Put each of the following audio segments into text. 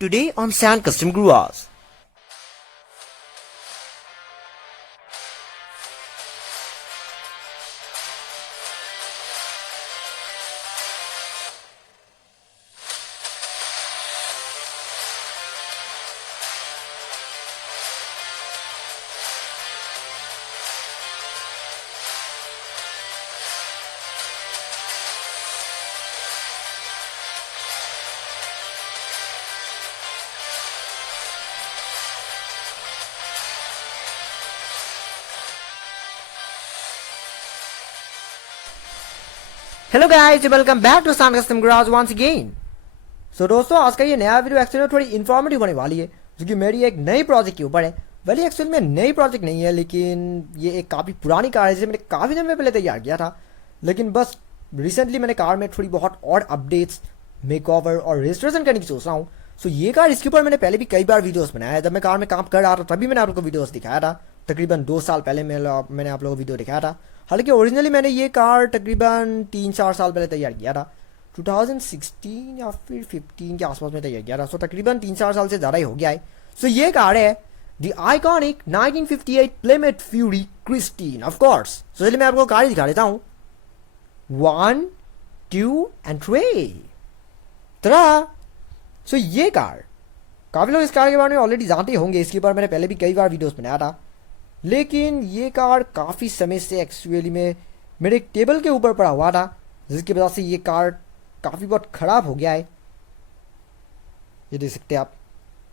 Today on Sand Custom Gurus. Hello guys, welcome back to Sand Custom Garage once again. So दोस्तों, आज का ये नया video actually में थोड़ी इन्फॉर्मेटिव होने वाली है, जो कि मेरी एक नई प्रोजेक्ट के ऊपर है। भले एक्चुअली में नई प्रोजेक्ट नहीं है, लेकिन ये एक काफ़ी पुरानी कार है जिसे मैंने काफ़ी दिन में पहले तैयार किया था। लेकिन बस रिसेंटली मैंने कार में थोड़ी बहुत और अपडेट्स, मेकओवर और रजिस्ट्रेशन करने की सोच रहा हूँ। सो ये कार, इसके ऊपर मैंने पहले भी कई बार वीडियोस बनाया है। जब मैं कार में काम कर रहा था तभी मैंने आप लोगों को वीडियोस दिखाया था। तकरीबन 2 साल पहले मैंने आप लोगों को वीडियो दिखाया था। हालांकि ओरिजिनली मैंने ये कार तकरीबन 3-4 साल पहले तैयार किया था। 2016 या फिर 15 के आसपास में तैयार किया था। सो तकरीबन 3-4 साल से ज़्यादा ही हो गया है। सो ये कार है the iconic 1958 Plymouth Fury Christine, of course. So चलिए मैं आपको कार ही दिखा देता हूँ। 1, 2 and 3 तरह। सो ये कार, काफ़ी लोग इस कार के बारे में ऑलरेडी जानते होंगे। इसके ऊपर मैंने पहले भी कई बार वीडियोस बनाया था। लेकिन ये कार काफ़ी समय से एक्चुअली में मेरे एक टेबल के ऊपर पड़ा हुआ था, जिसकी वजह से ये कार काफ़ी बहुत ख़राब हो गया है। ये देख सकते हैं आप,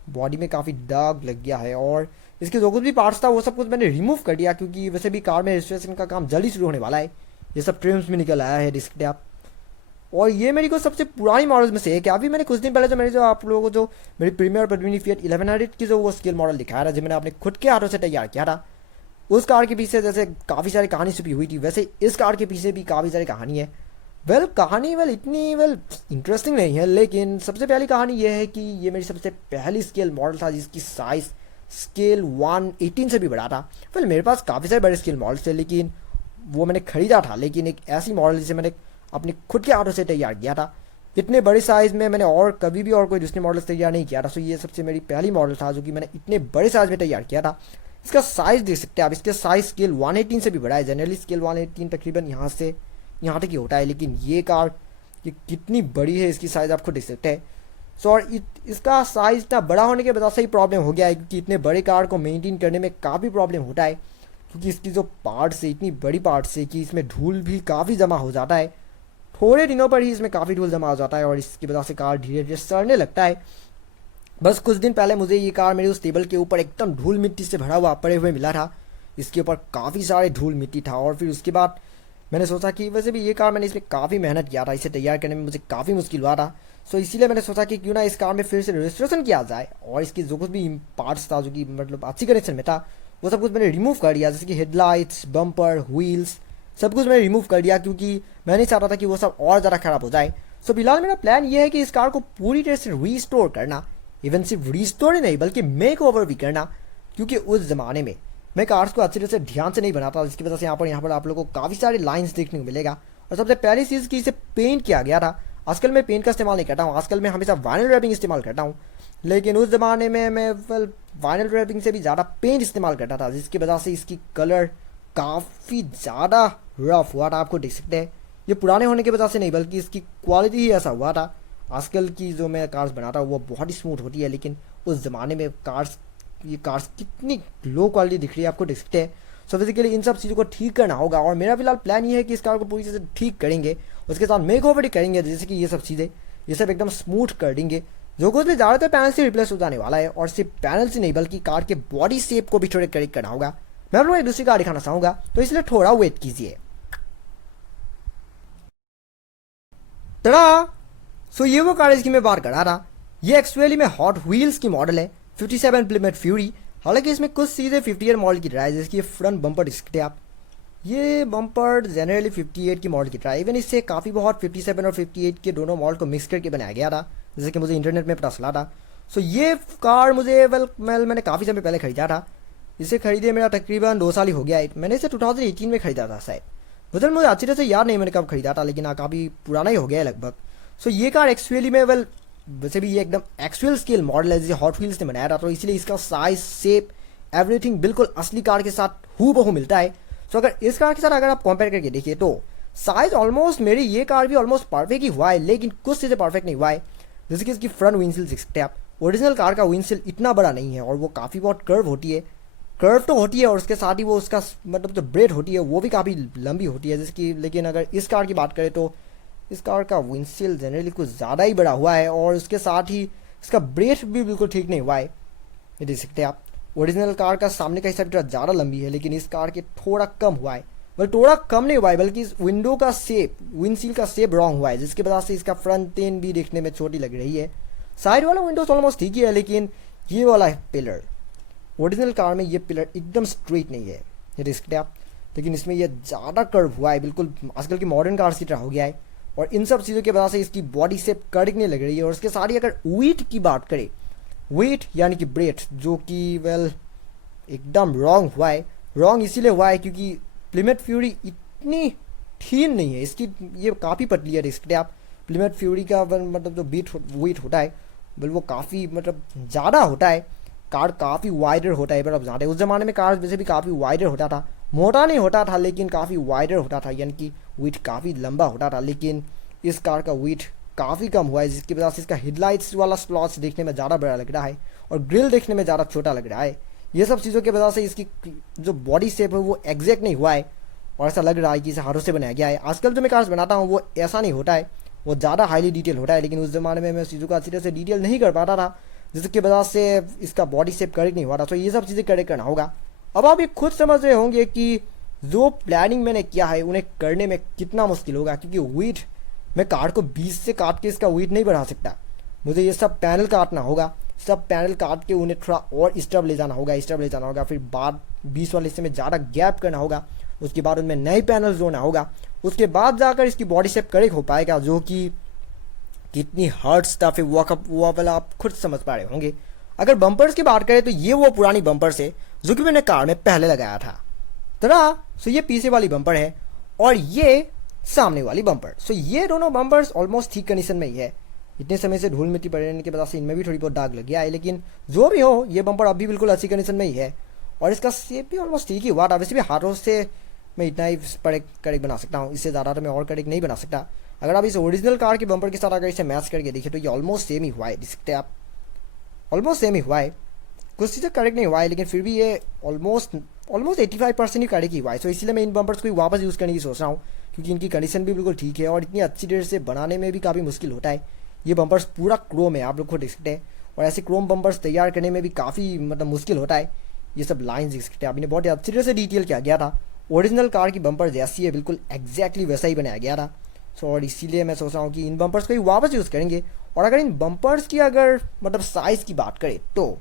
बॉडी में काफ़ी दाग लग गया है। और इसके जो कुछ भी पार्ट्स था वो सब कुछ मैंने रिमूव कर दिया, क्योंकि वैसे भी कार में रजिस्ट्रेशन का काम जल्दी शुरू होने वाला है। ये सब ट्रिम्स में निकल आया है, देख सकते हैं आप। और ये मेरी को सबसे पुरानी मॉडल्स में से है। कि अभी मैंने कुछ दिन पहले जो आप लोगों को जो मेरी प्रीमियर पद्मिनी फिएट 1100 की जो वो स्केल मॉडल दिखाया था, जो मैंने अपने खुद के हाथों से तैयार किया था, उस कार के पीछे जैसे काफ़ी सारी कहानी छुपी हुई थी, वैसे इस कार के पीछे भी काफ़ी सारी कहानी है। कहानी इतनी इंटरेस्टिंग नहीं है। लेकिन सबसे पहली कहानी यह है कि ये मेरी सबसे पहली स्केल मॉडल था जिसकी साइज़ स्केल 1/18 से भी बड़ा था। मेरे पास काफ़ी सारे बड़े स्केल मॉडल्स थे, लेकिन वो मैंने ख़रीदा था। लेकिन एक ऐसी मॉडल जिसे मैंने अपने खुद के हाथों से तैयार किया था, इतने बड़े साइज़ में मैंने और कभी भी और कोई दूसरे मॉडल तैयार नहीं किया था। सो ये सबसे मेरी पहली मॉडल था जो कि मैंने इतने बड़े साइज़ में तैयार किया था। इसका साइज़ देख सकते हैं आप, इसके साइज़ स्केल 1/18 से भी बड़ा है। जनरली स्केल 1/18 तकरीबन यहाँ से यहाँ तक ही होता है, लेकिन ये कार ये कितनी बड़ी है, इसकी साइज़ आपको देख सकते हैं। सो और इसका साइज़ इतना बड़ा होने के वजह से ही प्रॉब्लम हो गया है, क्योंकि इतने बड़े कार को मेंटेन करने में काफ़ी प्रॉब्लम होता है। क्योंकि इसकी जो पार्ट्स है, इतनी बड़ी पार्ट्स है कि इसमें धूल भी काफ़ी जमा हो जाता है। थोड़े दिनों पर ही इसमें काफ़ी धूल जमा हो जाता है और इसकी वजह से कार धीरे धीरे सड़ने लगता है। बस कुछ दिन पहले मुझे ये कार मेरे उस टेबल के ऊपर एकदम धूल मिट्टी से भरा हुआ पड़े हुए मिला था। इसके ऊपर काफ़ी सारे धूल मिट्टी था। और फिर उसके बाद मैंने सोचा कि वैसे भी ये कार मैंने इसमें काफ़ी मेहनत किया था, इसे तैयार करने में मुझे काफ़ी मुश्किल हुआ था। सो इसीलिए मैंने सोचा कि क्यों ना इस कार में फिर से रजिस्ट्रेशन किया जाए। और इसकी जो कुछ भी पार्ट्स था जो कि मतलब अच्छी कंडीशन में था, वो सब कुछ मैंने रिमूव कर दिया। जैसे कि हेडलाइट्स, बम्पर, व्हील्स, सब कुछ मैंने रिमूव कर दिया, क्योंकि मैं नहीं चाहता था कि वो सब और ज़्यादा ख़राब हो जाए। सो फिलहाल मेरा प्लान ये है कि इस कार को पूरी तरह से रीस्टोर करना। इवन सिर्फ रिस्टोर ही नहीं बल्कि मेक ओवर भी करना, क्योंकि उस ज़माने में मैं कार्स को अच्छी तरह से ध्यान से नहीं बनाता, जिसकी वजह से यहाँ पर आप लोगों को काफ़ी सारी लाइंस देखने को मिलेगा। और सबसे पहली चीज़ कि इसे पेंट किया गया था। आजकल मैं पेंट का इस्तेमाल नहीं करता हूँ, आजकल मैं हमेशा वाइनल रैपिंग इस्तेमाल करता हूँ। लेकिन उस ज़माने में मैं वाइनल रैपिंग से भी ज़्यादा पेंट इस्तेमाल करता था, जिसकी वजह से इसकी कलर काफ़ी ज़्यादा रफ हुआ था। आपको देख सकते हैं, ये पुराने होने की वजह से नहीं बल्कि इसकी क्वालिटी ही ऐसा हुआ था। आजकल की जो मैं कार्स बनाता हूँ वो बहुत ही स्मूथ होती है, लेकिन उस ज़माने में ये कार्स कितनी लो क्वालिटी दिख रही है, आपको देख सकते हैं। सो बेसिकली इन सब चीज़ों को ठीक करना होगा। और मेरा फिलहाल प्लान ये है कि इस कार को पूरी तरह से ठीक करेंगे, उसके साथ मेक ओवर करेंगे, जैसे कि ये सब चीज़ें ये सब एकदम स्मूथ कर देंगे। जो कुछ भी ज़्यादातर पैनल से रिप्लेस हो जाने वाला है। और सिर्फ पैनल से नहीं बल्कि कार के बॉडी शेप को भी थोड़े करेक्ट करना होगा। मैं आप लोगों को एक दूसरी कार दिखाना चाहूँगा, तो इसलिए थोड़ा वेट कीजिए। तड़ा। सो ये वो कार इसकी मैं बात कर रहा था। ये एक्चुअली में हॉट व्हील्स की मॉडल है, 57 प्लेमेट फ्यूरी। हालांकि इसमें कुछ चीज़ें 58 मॉडल की ट्राई है, जिसकी फ्रंट बम्पर देख सकते हैं आप। ये बम्पर जनरली 58 की मॉडल की ट्राई, इवन इससे काफ़ी बहुत 57 और 58 के दोनों मॉडल को मिक्स करके बनाया गया था, जैसे कि मुझे इंटरनेट में पता चला था। सो ये कार मुझे मैंने काफ़ी समय पहले ख़रीदा था। इसे खरीदे मेरा तकरीबन 2 साल ही हो गया है। मैंने इसे 2018 में ख़रीदा था शायद, मतलब मुझे अच्छी तरह से याद नहीं मैंने कब ख़रीदा था, लेकिन काफ़ी पुराना ही हो गया है लगभग। सो ये कार एक्चुअली में वैसे भी ये एकदम एक्चुअल स्केल मॉडल है, जैसे हॉट व्हील्स ने बनाया था, तो इसलिए इसका साइज, शेप, एवरीथिंग बिल्कुल असली कार के साथ हूबहू मिलता है। सो अगर इस कार के साथ अगर आप कंपेयर करके देखिए तो साइज ऑलमोस्ट मेरी ये कार भी ऑलमोस्ट परफेक्ट ही हुआ है, लेकिन कुछ चीज़ें परफेक्ट नहीं हुआ है। जैसे कि इसकी फ्रंट विंडशील्ड देख सकते हैं आप, ओरिजिनल कार का विंडशील्ड इतना बड़ा नहीं है और वो काफ़ी बहुत कर्व होती है, कर्व तो होती है, और उसके साथ ही वो उसका मतलब जो ब्रेड होती है वो भी काफ़ी लंबी होती है जिसकी। लेकिन अगर इस कार की बात करें तो इस कार का विंडशील्ड जनरली कुछ ज़्यादा ही बड़ा हुआ है और उसके साथ ही इसका ब्रेड भी बिल्कुल ठीक नहीं हुआ है। ये देख सकते हैं आप, ओरिजिनल कार का सामने का हिस्सा भी थोड़ा ज़्यादा लंबी है, लेकिन इस कार के थोड़ा कम हुआ है। बल्कि थोड़ा कम नहीं हुआ है, बल्कि इस विंडो का शेप, विंडशील्ड का शेप रॉन्ग हुआ है, जिसकी वजह से इसका फ्रंट एंड भी देखने में छोटी लग रही है। साइड वाला विंडोज ऑलमोस्ट ठीक ही है, लेकिन ये वाला पिलर, ओरिजिनल कार में ये पिलर एकदम स्ट्रेट नहीं है, ये देख सकते हैं आप, लेकिन इसमें ये ज़्यादा कर्व हुआ है, बिल्कुल आजकल की मॉडर्न कार्स की तरह हो गया है। और इन सब चीज़ों की वजह से इसकी बॉडी शेप कड़कने लग रही है। और उसके साथ ही अगर वेट की बात करें, वेट यानी कि ब्रेड, जो कि वेल एकदम रॉन्ग हुआ है। रॉन्ग इसीलिए हुआ है क्योंकि प्लिमथ फ्यूरी इतनी थीन नहीं है, इसकी ये काफ़ी पतली है, देख सकते हैं आप। प्लिमथ फ्यूरी का मतलब जो वेट होता है बल वो काफ़ी मतलब ज़्यादा होता है, कार काफ़ी वाइडर होता है, मतलब ज़्यादा। उस ज़माने में कार वैसे भी काफ़ी वाइडर होता था, मोटा नहीं होता था लेकिन काफ़ी वाइडर होता था, यानी कि वेट काफ़ी लंबा होता था। लेकिन इस कार का वेट काफ़ी कम हुआ है, जिसकी वजह से इसका हेडलाइट्स वाला स्लॉट्स देखने में ज़्यादा बड़ा लग रहा है और ग्रिल देखने में ज़्यादा छोटा लग रहा है। ये सब चीज़ों की वजह से इसकी जो बॉडी शेप है वो एग्जैक्ट नहीं हुआ है और ऐसा लग रहा है कि इसे हाथों से बनाया गया है। आजकल जो मैं कार्स बनाता हूँ वो ऐसा नहीं होता है, वो ज़्यादा हाईली डिटेल होता है, लेकिन उस ज़माने में मैं चीज़ों को अच्छी तरह से डिटेल नहीं कर पाता था, जिसकी वजह से इसका बॉडी शेप करेक्ट नहीं हुआ था। तो ये सब चीज़ें करेक्ट करना होगा। अब आप ये खुद समझ रहे होंगे कि जो प्लानिंग मैंने किया है उन्हें करने में कितना मुश्किल होगा, क्योंकि वेट मैं कार को 20 से काट के इसका वेट नहीं बढ़ा सकता। मुझे ये सब पैनल काटना होगा, सब पैनल काट के उन्हें थोड़ा और स्टब ले जाना होगा, फिर बाद 20 वाले हिस्से में ज़्यादा गैप करना होगा, उसके बाद उनमें नए पैनल जोड़ना होगा, उसके बाद जाकर इसकी बॉडी शेप करेक्ट हो पाएगा, जो कि कितनी हार्ड स्टफ है वो वाला आप खुद समझ पा रहे होंगे। अगर बम्पर्स की बात करें तो ये वो पुरानी बम्पर्स है जो कि मैंने कार में पहले लगाया था। सो ये पीछे वाली बम्पर है और ये सामने वाली बम्पर। सो ये दोनों बम्पर्स ऑलमोस्ट ठीक कंडीशन में ही है। इतने समय से धूल मिट्टी पड़ने की वजह से इनमें भी थोड़ी बहुत दाग लग गया है, लेकिन जो भी हो ये बम्पर अभी बिल्कुल अच्छी कंडीशन में ही है और इसका शेप भी ऑलमोस्ट ठीक ही हुआ था। वैसे भी हाथों से मैं इतना ही करेक्ट बना सकता हूँ, इससे ज़्यादा तो मैं और करेक्ट नहीं बना सकता। अगर आप इस ओरिजिनल कार के बम्पर के साथ अगर इसे मैच करके देखिए तो ये ऑलमोस्ट सेम ही हुआ है, देख सकते हैं आप, ऑलमोस्ट सेम ही हुआ है। कुछ चीज़ें करेक्ट नहीं हुआ है, लेकिन फिर भी ये ऑलमोस्ट 85% ही करेक्ट ही हुआ है। सो इसलिए मैं इन बम्पर्स को वापस यूज़ करने की सोच रहा हूँ, क्योंकि इनकी कंडीशन भी बिल्कुल ठीक है और इतनी अच्छी तरह से बनाने में भी काफ़ी मुश्किल होता है। ये बम्पर्स पूरा क्रोम है, आप लोग को देख सकते हैं, और ऐसे क्रोम बम्पर्स तैयार करने में भी काफ़ी मतलब मुश्किल होता है। ये सब लाइन्स देख सकते हैं आप, इन्हें बहुत ही अच्छी तरह से डिटेल किया गया था। ओरिजिनल कार की बम्पर जैसी है बिल्कुल एग्जैक्टली वैसा ही बनाया गया था। सो और इसीलिए मैं सोच रहा हूँ कि इन बम्पर्स को ही वापस यूज़ करेंगे। और अगर इन बम्पर्स की अगर मतलब साइज़ की बात करें तो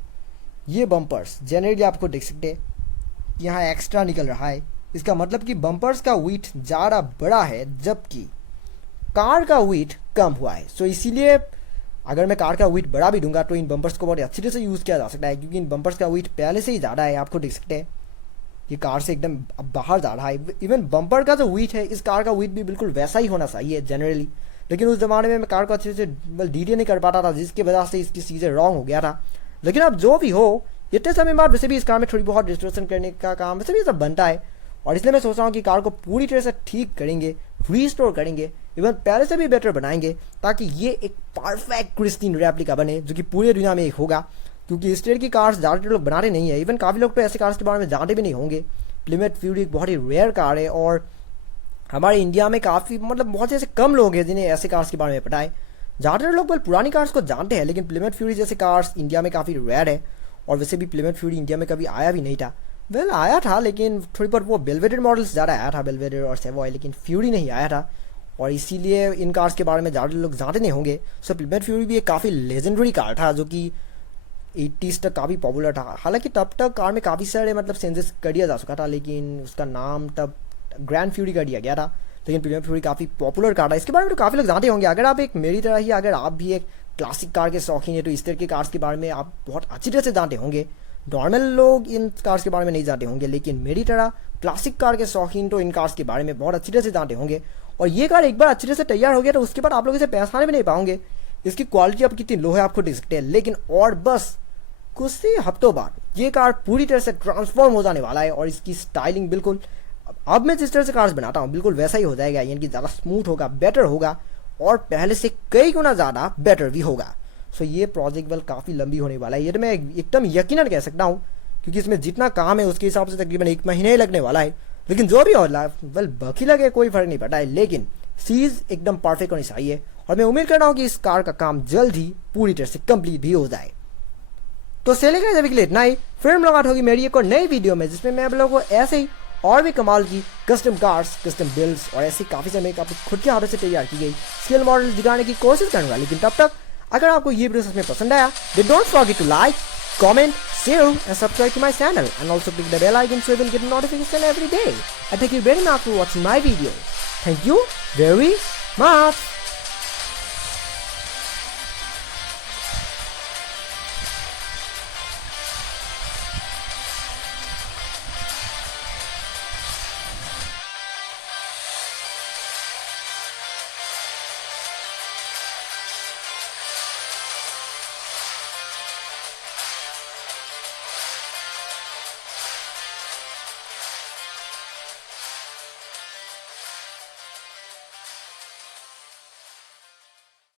ये बम्पर्स जनरली आपको देख सकते हैं यहाँ एक्स्ट्रा निकल रहा है। इसका मतलब कि बम्पर्स का वेट ज़्यादा बड़ा है जबकि कार का वेट कम हुआ है। सो इसीलिए अगर मैं कार का वेट बढ़ा भी दूंगा तो इन बम्पर्स को बहुत अच्छी तरह से यूज़ किया जा सकता है, क्योंकि इन बम्पर्स का वेट पहले से ही ज़्यादा है। आपको देख सकते हैं ये कार से एकदम बाहर जा रहा है। इवन बम्पर का जो वेट है, इस कार का वेट भी बिल्कुल वैसा ही होना चाहिए जनरली, लेकिन उस ज़माने में मैं कार को अच्छे से डिटेल नहीं कर पाता था, जिसकी वजह से इसकी चीज़ें रॉन्ग हो गया था। लेकिन अब जो भी हो, इतने समय बाद वैसे भी इस कार में थोड़ी बहुत डिस्ट्रक्शन करने का काम वैसे भी सब बनता है, और इसलिए मैं सोच रहा हूँ कि कार को पूरी तरह से ठीक करेंगे, रीस्टोर करेंगे, इवन पहले से भी बेटर बनाएंगे, ताकि ये एक परफेक्ट क्रिस्टीन रेप्लिका बने जो कि पूरी दुनिया में एक होगा। क्योंकि इस तरह की कार्स ज़्यादातर लोग बनाते नहीं है, इवन काफ़ी लोग तो ऐसे कार्स के बारे में जानते भी नहीं होंगे। प्लिमथ फ्यूरी एक बहुत ही रेयर कार है और हमारे इंडिया में काफ़ी मतलब बहुत से ऐसे कम लोग हैं जिन्हें ऐसे कार्स के बारे में पता है। ज़्यादातर लोग बल पुरानी कार्स को जानते हैं, लेकिन प्लिमथ फ्यूरी जैसे कार्स इंडिया में काफ़ी रेयर है। और वैसे भी प्लिमथ फ्यूरी इंडिया में कभी आया भी नहीं था। वेल आया था, लेकिन थोड़ी बहुत वो बेलवेडेर मॉडल्स ज़्यादा आया था, बेलवेडेर और सेवॉय, लेकिन फ्यूरी नहीं आया था। और इसीलिए इन कार्स के बारे में ज़्यादा लोग जानते नहीं होंगे। सो प्लिमथ फ्यूरी भी एक काफ़ी लेजेंडरी कार था जो कि 80s तक काफ़ी पॉपुलर था। हालांकि तब तक कार में काफ़ी सारे मतलब चेंजेस कर दिया जा चुका था, लेकिन उसका नाम तब ग्रैंड फ्यूरी कर दिया गया था। लेकिन प्लिमथ फ्यूरी काफ़ी पॉपुलर कार था, इसके बारे में तो काफ़ी लोग जानते होंगे। अगर आप एक मेरी तरह ही अगर आप भी एक क्लासिक कार के शौकीन है तो इस तरह की कार्स के बारे में आप बहुत अच्छी तरह से जानते होंगे। नॉर्मल लोग इन कार्स के बारे में नहीं जानते होंगे, लेकिन मेरी तरह क्लासिक कार के शौकीन तो इन कार्स के बारे में बहुत अच्छी तरह से जानते होंगे। और ये कार एक बार अच्छी तरह से तैयार हो गया तो उसके बाद आप लोग इसे पहचाने भी नहीं पाओगे, इसकी क्वालिटी अब कितनी लो है आप खुद देख सकते हैं। लेकिन और बस कुछ ही हफ्तों बाद ये कार पूरी तरह से ट्रांसफॉर्म हो जाने वाला है और इसकी स्टाइलिंग बिल्कुल अब मैं जिस तरह से कार्स बनाता हूँ बिल्कुल वैसा ही हो जाएगा, यानी कि ज़्यादा स्मूथ होगा, बेटर होगा और पहले से कई गुना ज़्यादा बेटर भी होगा। सो ये प्रोजेक्ट वेल काफ़ी लंबी होने वाला है, ये तो मैं एकदम यकीनन कह सकता हूँ, क्योंकि इसमें जितना काम है उसके हिसाब से तकरीबन 1 महीने ही लगने वाला है। लेकिन जो भी हो वेल बाकी लगे कोई फ़र्क नहीं पड़ता है, लेकिन चीज़ एकदम परफेक्ट होनी चाहिए और मैं उम्मीद कर रहा हूँ कि इस कार का काम जल्द ही पूरी तरह से कंप्लीट भी हो जाए। तो चलेगा अभी के लिए इतना ही, फिर मुलाकात होगी मेरी एक और नई वीडियो में जिसमें मैं आप लोगों को ऐसे ही और भी कमाल की कस्टम कार्स, कस्टम बिल्ड्स और ऐसी काफ़ी समय अपनी खुद के हाथों से तैयार की गई स्किल मॉडल्स दिखाने की कोशिश करूँगा। लेकिन तब तक अगर आपको ये वीडियो सच में पसंद आया then don't forget to like, comment, share and subscribe to my channel and also click the bell icon so you will get notification every day. And thank you very much for watching my video. Thank you very much.